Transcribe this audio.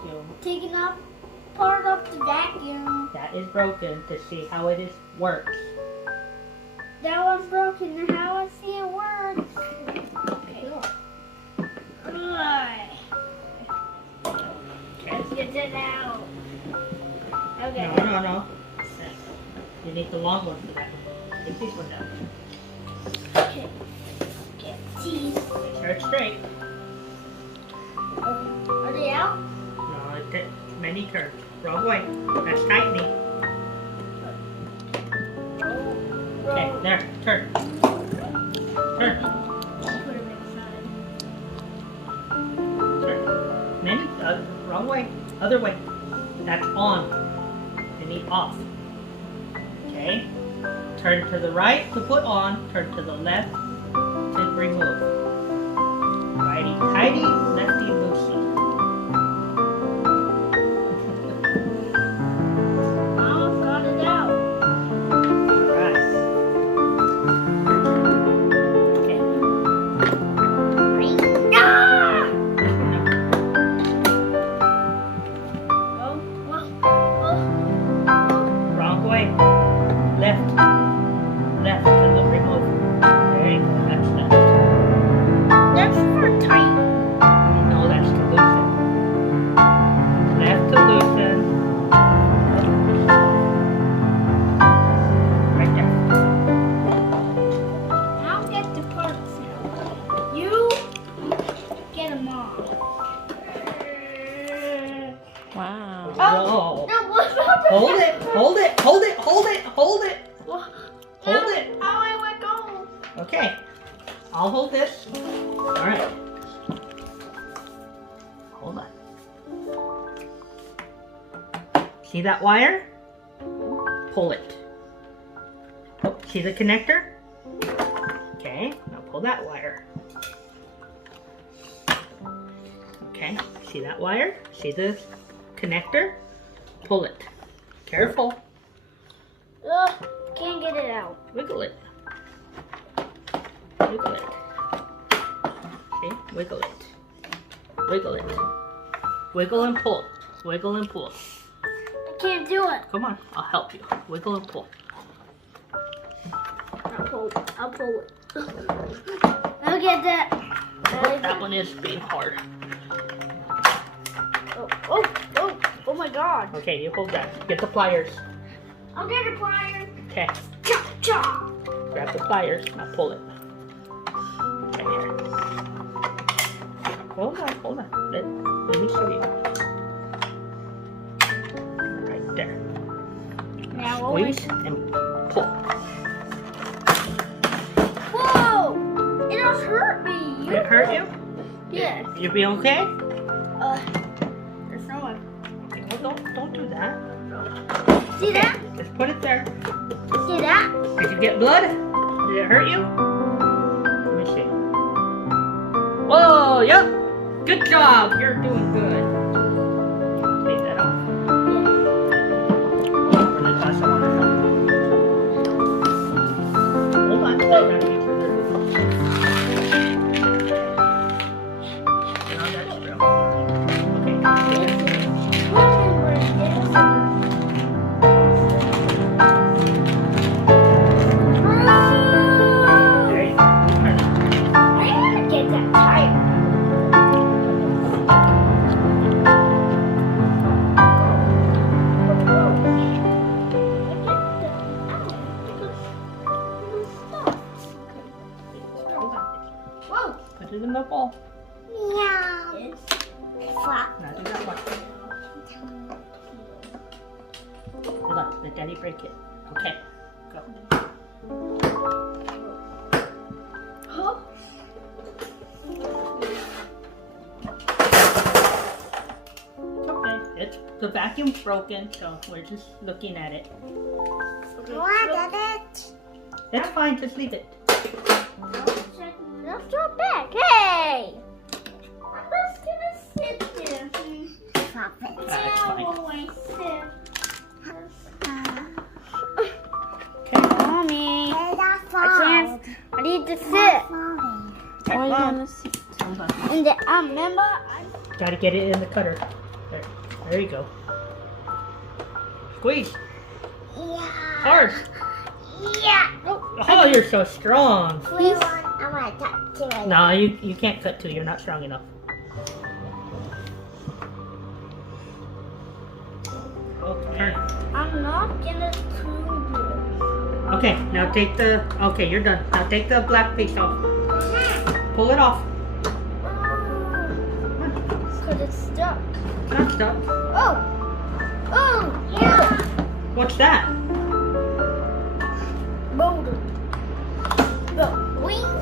vacuum. Taking up part of the vacuum. That is broken to see how it is works. That one's broken. How I see it works. Okay. Let's get it out. Okay. No. You need the long one for that one. Take this one down. Okay. Get these. Make sure it's straight. Are they out? No, it did many turns. Wrong way. That's tightening. Okay, there. Turn. Turn. Put them inside. Turn. Many. Wrong way. Other way. That's on. You need off. Okay. Turn to the right to put on. Turn to the left to remove. Righty tighty, lefty loosey. I almost got it out. Alright. Okay. Ah! Wrong way. Left. Left to the remove. There you go. That's left. That's for tight. No, that's to loosen. Left to loosen. Right there. I'll get the parts now. You get them all. Wow. Whoa. No, what's up? Hold it. Hold it. Hold it. Hold it. Hold it. Hold it. How I let go? Okay. I'll hold this. Alright. Hold on. See that wire? Pull it. Oh, see the connector? Okay, now pull that wire. Okay, see that wire? See the connector? Pull it. Careful. Ugh, can't get it out. Wiggle it. Wiggle it. Okay, wiggle it. Wiggle it. Wiggle and pull. Wiggle and pull. I can't do it. Come on, I'll help you. Wiggle and pull. I'll pull it. I'll get that. That one is being hard. Oh my God. Okay, you hold that. Get the pliers. I'll get a pliers. Okay, Cha cha. grab the pliers. Now pull it. Okay, here. Hold on. Let me show you. Right there. Now Squeeze and pull. Whoa! It just hurt me. Did it hurt you? Yes. You be okay? There's no one. Okay, well, don't do that. See Okay, that? just put it there. See that? Did you get blood? Did it hurt you? Let me see. Whoa, yep. Good job. You're doing good. Take that off. For the class, I want to help. Hold on. I gotta get your now that's real. Okay. There you go. I gotta get that tire. Whoa! Put it in the bowl. Meow. Flap. Now do that one. Hold on, let Daddy break it. Okay, go. Huh? It's okay. It's the vacuum's broken, so we're just looking at it. Okay. it. That's fine, just leave it. Let's drop back. Hey! I'm just gonna sit here. Stop it. That's fine. Now I sit. Okay. Mommy, I need to sit. Where are you Mom. gonna sit? Hold on. And remember, Gotta get it in the cutter. There. There you go. Squeeze. Yeah. Hard. Yeah. Oh, you're so strong. Please. I want to cut to it. No, you can't cut 2. You're not strong enough. Okay. I'm not gonna prove it. Okay, now take the... Okay, you're done. Now take the black piece off. Pull it off. Cause it's stuck. It's not stuck. Oh! Oh! Yeah! What's that? Motor. The wing.